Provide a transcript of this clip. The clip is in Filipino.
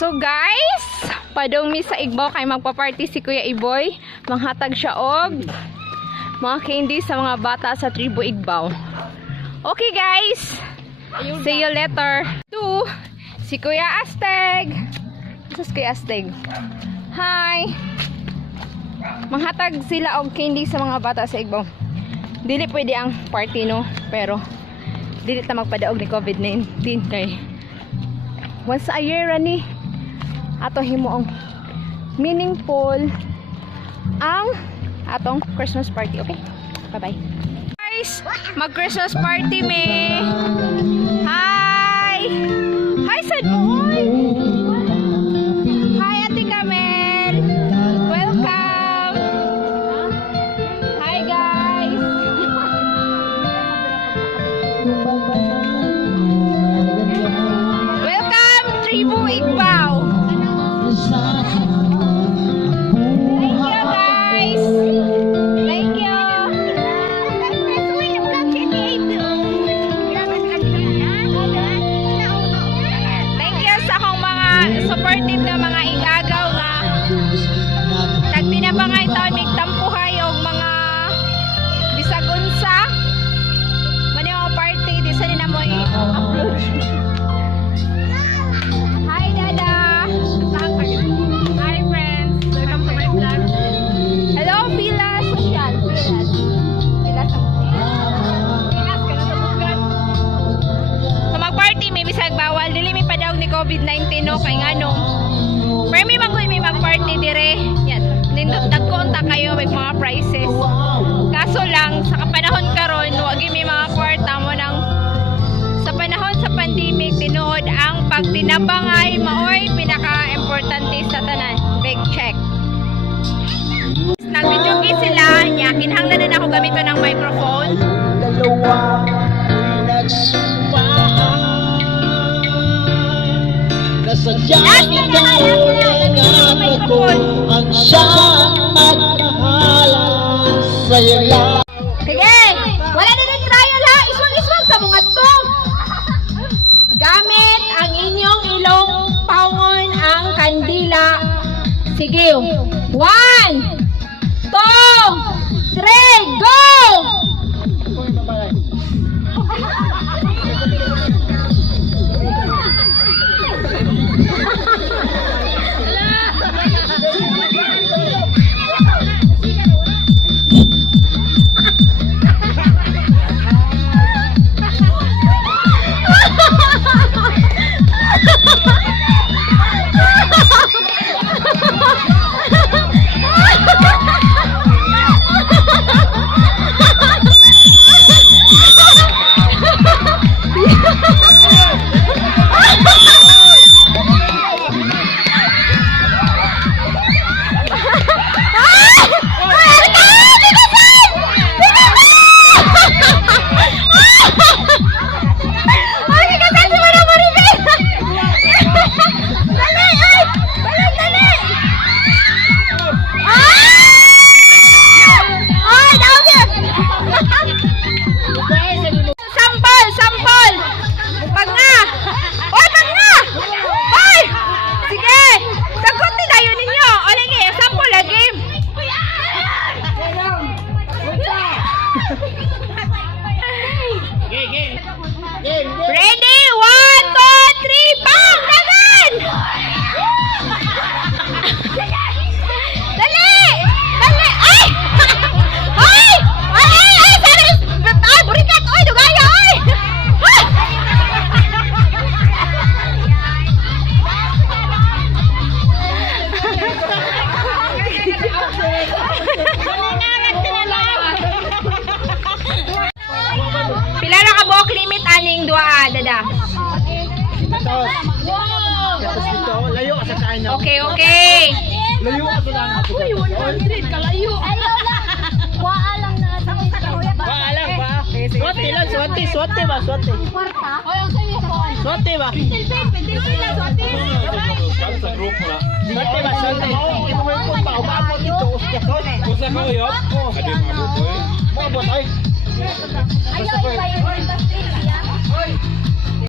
So guys, padong mi sa Igbaw kay magpa-party si Kuya Iboy. Manghatag siya og mga candy sa mga bata sa tribo Igbaw. Okay guys, see you later. To si Kuya Asteg. Sus Kuya Asteg. Hi. Manghatag sila og candy sa mga bata sa Igbaw. Dili pwede ang party no, pero dili ta magpadaog ni COVID-19 kay once a year ani ato himuong meaningful ang atong Christmas party. Okay, bye bye guys, mag Christmas party me. Hi sad mo. Hi Ate Camel, welcome. Hi guys. Welcome Tribu Igbaw. Thank you guys. Thank you. Thank you sa akong mga supportive na mga igagaw nga nagtinabangay taon migtampuhay og mga bisag unsa mani mga party di sa nila mo i-upload. Hi Dada. Hi friends, welcome to my vlog. Hello Pila Social. Pila sa Pilas ka na sa bugan. Sa mag-party may bisag bawal dili mi padaog ni COVID-19 no kay ngano. Pero may mag-party dire. Yan. Nindot nagkonta kayo may mga prices. Kaso lang sa kapanahon karon wag may mga kwarta mo nang sa panahon sa pandemic tinuod ang pagtinabangay maoy pinaka-importante sa tanan. Big check. Nag-video sila niya kinahanglan na ako gamiton ng microphone. Kasadyang ikaw ingatan ko ang siyang magpahalan sa'yo lang. Sige! Wala na din trial ha! Iswag-iswag sa mga to! Gamit ang inyong ilong paungon ang kandila. Sige! 1, 2, 3, go! Ready? 1, 2, 3, bang! Dagan! Dali! Dali! Ay! Ay! Ay! Ay! Sorry! Ay! Burikat! Ay! Dugaya! Ay! Ay! Pila na ka buok limit aning dua dada. Layo sa kain na. Okay, okay. Layo ka lang. Uy, 100 kalayo. Ayaw lang. Waa lang na sa kuya. Alam ba? Swati lang, swati ba? Swati. Kwarta. Oy, ang sayo ko. Swati ba? Pwede lang swati. Sa grupo na. Swati ba? Swati. Ito mo yung pa. Umabot dito. Kusa ko yun? Adi mo ko eh. Umabot ay. Ayaw, iba yung industry.